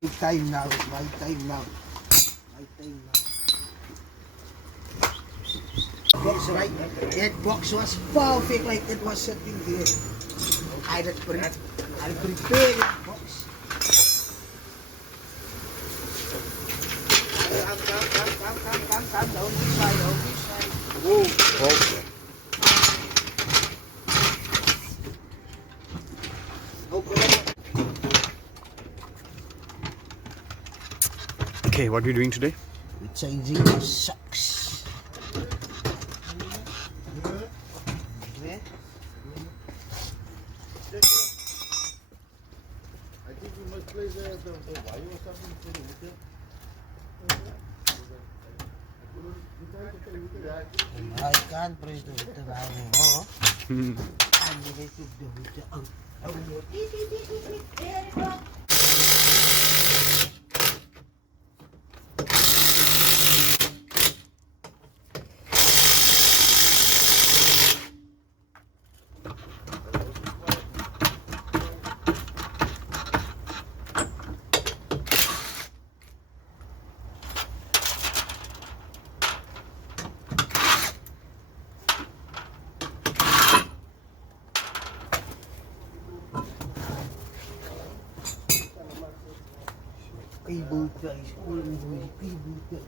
My time now. My time now. My time now. Box right. That box was perfect like it was sitting there. I prepared that box. Come down this side, on this side. Whoa. Okay. No problem. Okay, what are you doing today? We're changing the socks. Okay. I think we must play the wire or something for the winter. I can't press the button anymore. I'm ready to do the cable guys, cable guys.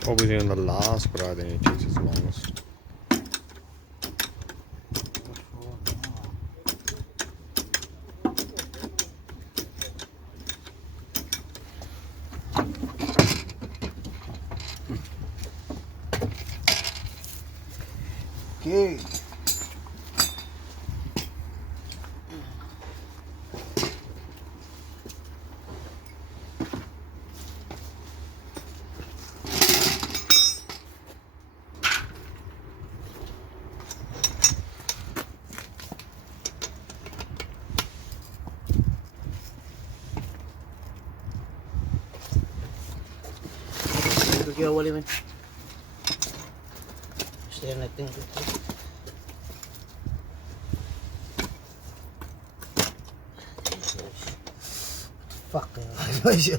Probably on the last, but I think it takes its longest. Okay. Kaya wali man. Stay natin dito. Fuck ya.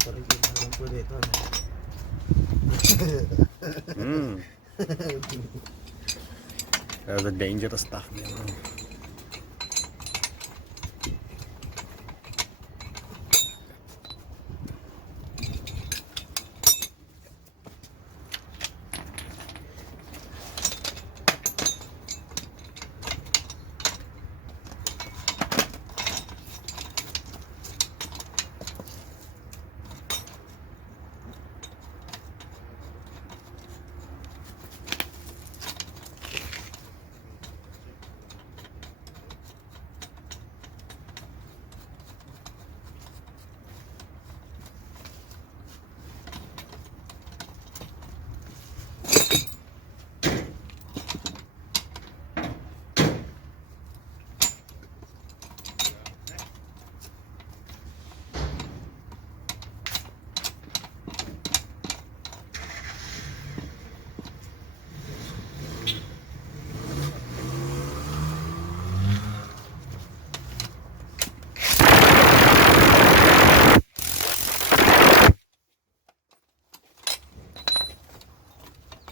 Sorry. with it. That's the dangerous stuff, man.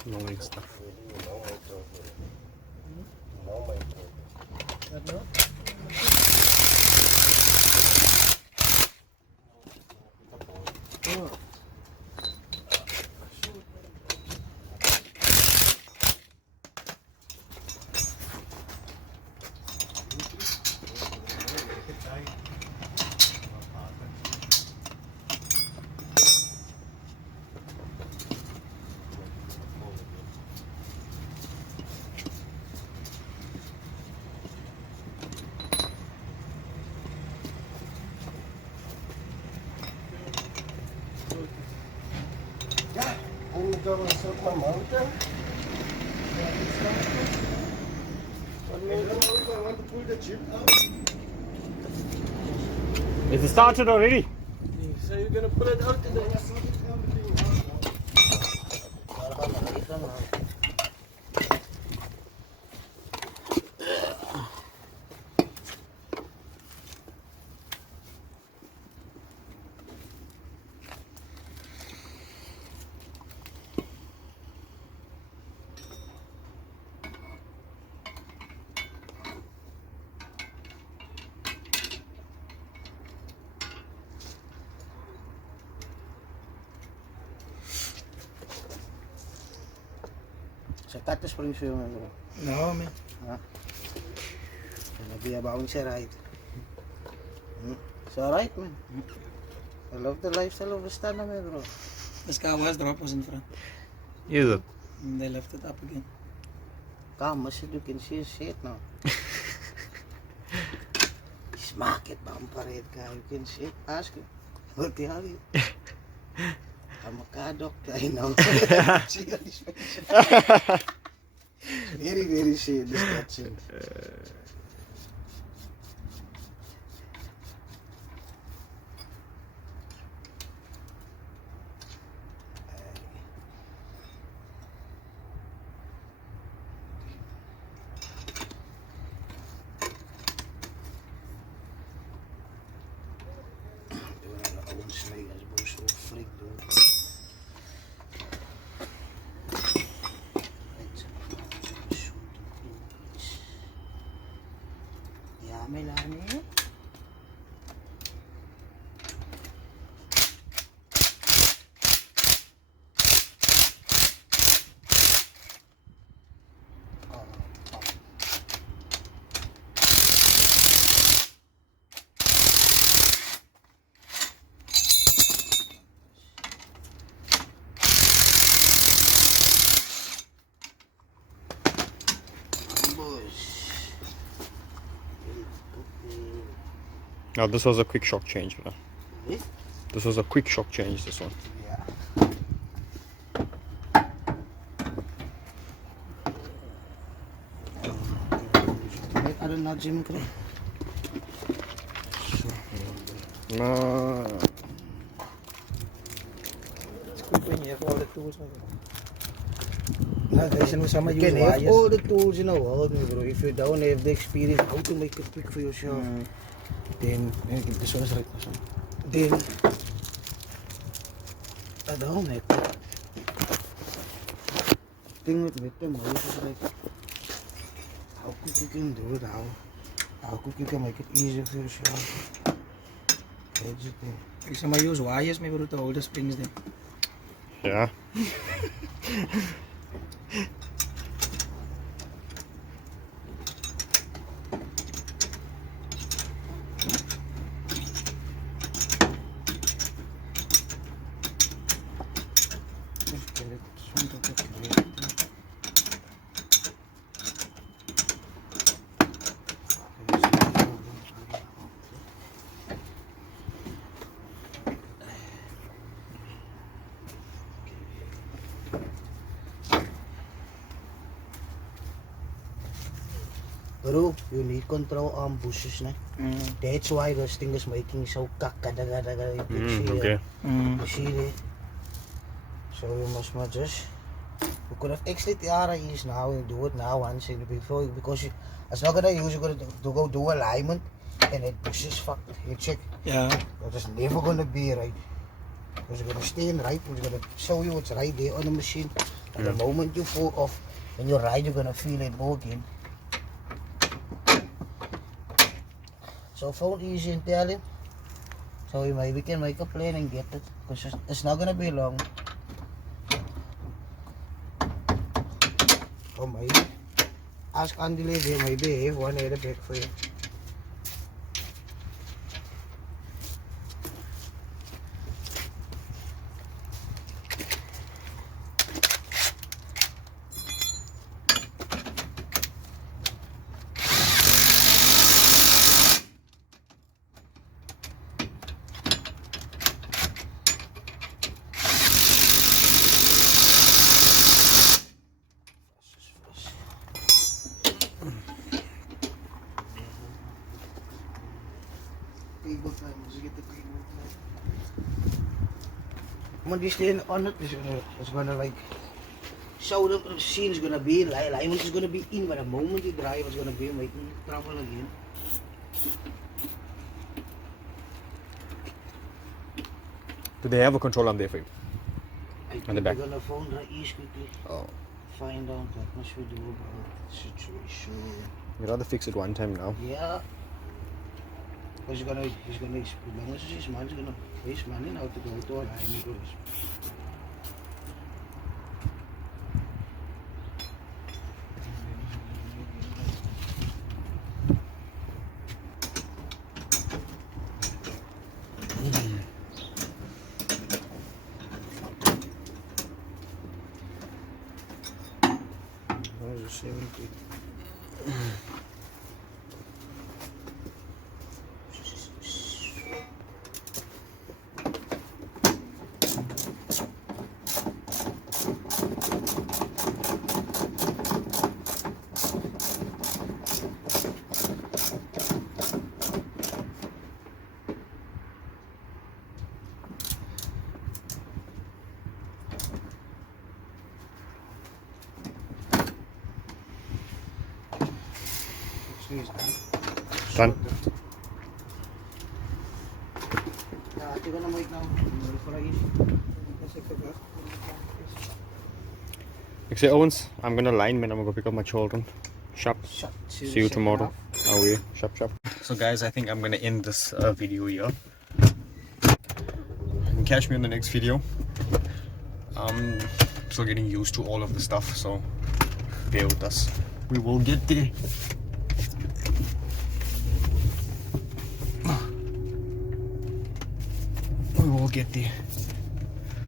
Annoying stuff. I'm going to sort my mountain. I want to pull the chip out. Is it started already? So you're going to pull it out today? So that is spring swim, bro. No, man. Maybe about to ride. It's alright, man. I love the lifestyle of the stand, man, bro. This car was drop was in front. Is it? And they left it up again. Come, you can see shit now. Smack it, bumper it, guy. You can see it. Ask him. What the hell? I'm a car doctor, I know. Very, very shit, this Datsun. Ja, Melanie. Now this was a quick shock change, man. Eh? This was a quick shock change, this one. Yeah. I don't know, Jim. No. It's good when you have all the tools. There's no summer You use can have wires. all the tools in the world, bro. If you don't have the experience how to make it quick for yourself, then This one is right. then I don't know. Thing with them is like how could you can do it, how could you can make it easier for yourself. That's the thing. Ik zou maar use wires maybe to hold the springs then. Yeah. Just get it something to create. Bro, you need control on bushes, ne? That's why this thing is making so kakadagadaga. You can see Okay. You see it? So you must not just. You could have actually the RIEs now and do it now once in before because it's not gonna use. You're gonna to go do alignment and it pushes fuck. You check. Ja. That is never gonna be right. Because you're gonna stand right. It's gonna show you what's right there on the machine. And the moment you pull off and you ride, you're gonna feel it working. So phone easy and tell him. So we maybe can make a plan and get it. Because it's not gonna be long. Or maybe ask Andy Levy, maybe have one at the back for you. When we stand on it, it's gonna like show them the machine is gonna be alignment is gonna be in, but the moment you drive, it's gonna be making trouble again. Do they have a control on there for you? I think On the back. we're gonna phone Raiz quickly, Oh. find out what must we do about the situation. You'd rather fix it one time now. Yeah. Because he's gonna, as long as his man's gonna waste money now to go to alignment. Where's the 70? Done. Yeah, you're gonna make now. Ik say, Owens, I'm gonna line man. I'm gonna go pick up my children. Shop. See you tomorrow. Oh yeah, shop. So guys, I think I'm gonna end this video here. You can catch me in the next video. Still getting used to all of the stuff, so bear with us. We will get there. We will get there.